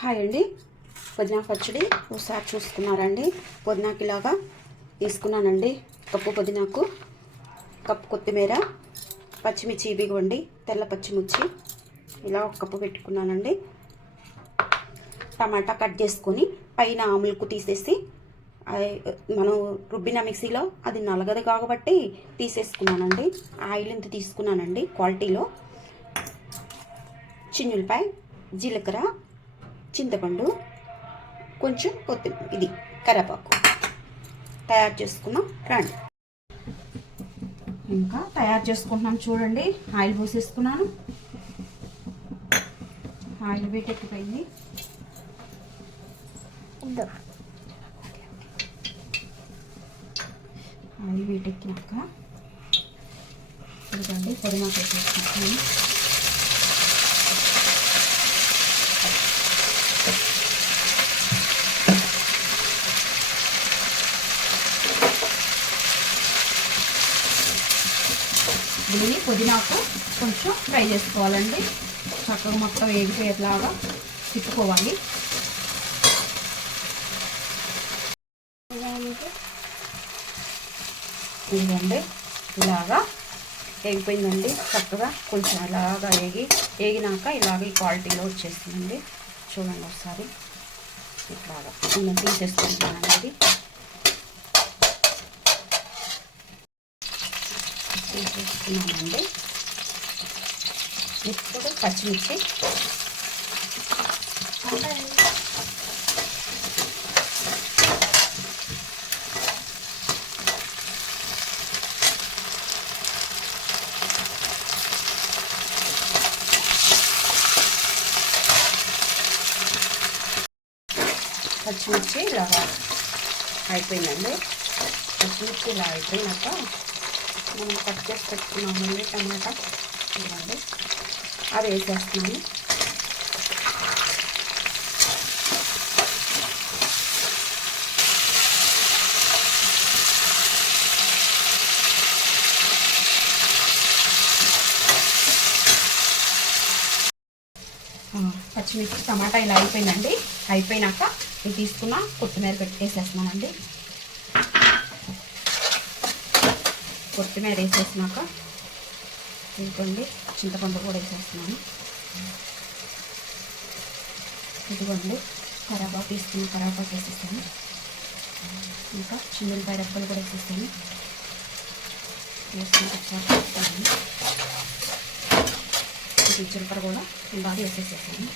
Hi అండి. పుదీనా పచ్చడి ఒకసారి చూసుకున్నారండి. పుదీనాకి ఇలాగా తీసుకున్నానండి. కప్పు పుదీనాకు, కప్పు కొత్తిమీర, పచ్చిమిర్చి ఇవిగోండి, తెల్ల పచ్చిమిర్చి ఇలా ఒక కప్పు పెట్టుకున్నానండి. టమాటా కట్ చేసుకొని పైన ఆములకు తీసేసి మనం రుబ్బిన మిక్సీలో అది నలగదు కాబట్టి తీసేసుకున్నానండి. ఆయిల్ ఇంత తీసుకున్నానండి క్వాలిటీలో. చిన్నులపాయ, జీలకర్ర, చింతపండు, కొంచెం కొత్తిమీర, ఇది కరివేపాకు తయారు చేసుకున్నాం రండి. ఇంకా తయారు చేసుకుంటున్నాం చూడండి. ఆయిల్ పోసేసుకున్నాను. ఆయిల్ వేటెక్కిపోయింది. ఆయిల్ వేటెక్కినాక ఇదండి పుదీనా వేసేసుకుంటున్నాను. దీన్ని పుదీనాకు కొంచెం ఫ్రై చేసుకోవాలండి. చక్కగా మొత్తం వేగిపోయేలాగా తిప్పుకోవాలి. ఇదండి ఇలాగా వేగిపోయిందండి. చక్కగా కొంచెం ఇలాగా వేగినాక ఇలాగ ఈ క్వాలిటీలో వచ్చేస్తుందండి. చూడండి ఒకసారి ఇట్లాగా నేను తీసేసుకుంటున్నాను. అది తీసేసుకున్నానండి. ఇప్పుడు పచ్చిమిర్చి, పచ్చిమిర్చి ఇలా అయిపోయిందండి. పచ్చిమిర్చి ఇలా అయిపోయినాక మనం కట్ చేసి పెట్టుకున్నామండి టమాటా, ఇవ్వండి అవి వేసేస్తున్నాము. పచ్చిమిర్చి టమాటా ఇలా అయిపోయిందండి. అయిపోయినాక ఇది తీసుకున్న కొత్తిమీర వేసేస్తున్నానండి. కొత్తిమీర వేసేసినాక ఇదిగోండి చింతపండు కూడా వేసేస్తున్నాను. ఇదిగోండి కరివేపాకు తీసుకున్న కరివేపాకు వేసేస్తాను. ఇంకా చిన్నులపాయ రెక్కలు కూడా వేసేస్తాను. వేసుకుని ఒకసారి వేస్తాను. ఇది జీలకర్ర కూడా బాగా వేసేసేసాను.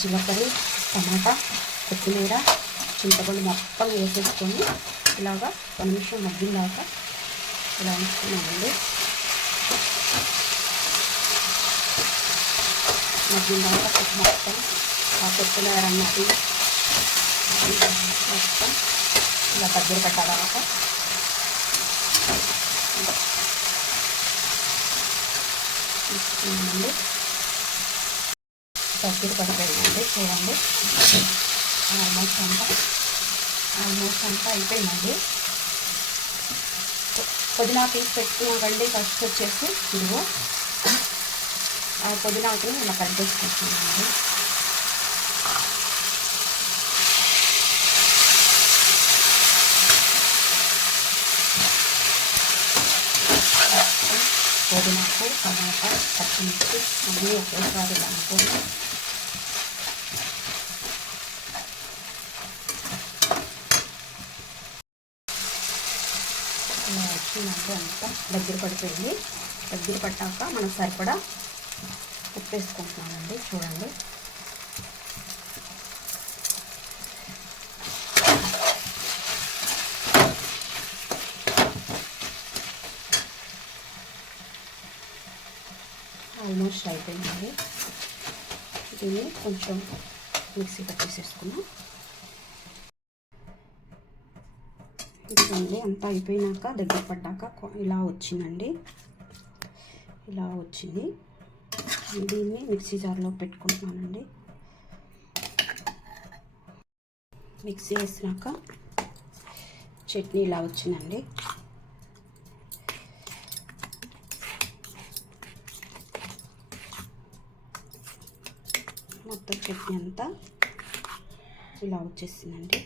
జీలకర్ర, టమాటా, కొత్తిమీర, చింతపండు మొత్తం వేసేసుకొని ఇలాగా 1 నిమిషం మగ్గిలాగా ఇలా ఉంచుకున్నామండి. మగ్గిలాగా మొత్తం ఆ కొత్తిమీర అన్నది మొత్తం ఇలా దగ్గర పెట్టాలన్నమాట. తీసుకున్నామండి. దగ్గర పడిపోయిందండి. చూడండి ఆల్మోస్ట్ అంతా అయిపోయిందండి. పుదీనా తీసి పెట్టుకున్నాకండి. ఫస్ట్ వచ్చేసి ఇదిగో ఆ పుదీనాకుని ఇలా కట్ చేసుకుంటున్నానండి. పుదీనాకు, టమాటా, పచ్చిమిర్చి అన్నీ ఒకేసారి ఇలా అనుకోండి. ఇలా వచ్చిందంటే అంతా దగ్గర పడిపోయింది. దగ్గర పట్టాక మనం సరిపడా ఉప్పు వేసుకుంటున్నానండి. చూడండి ఆల్మోస్ట్ అయిపోయిందండి. దీన్ని కొంచెం మిక్సీ పట్టేసేసుకున్నాం. ఇదిగోండి అంతా అయిపోయినాక దగ్గర పడ్డాక ఇలా వచ్చిందండి. ఇలా వచ్చింది. దీన్ని మిక్సీ జార్లో పెట్టుకుంటున్నానండి. మిక్సీ వేసినాక చట్నీ ఇలా వచ్చిందండి. మొత్తం చట్నీ అంతా ఇలా వచ్చేసిందండి.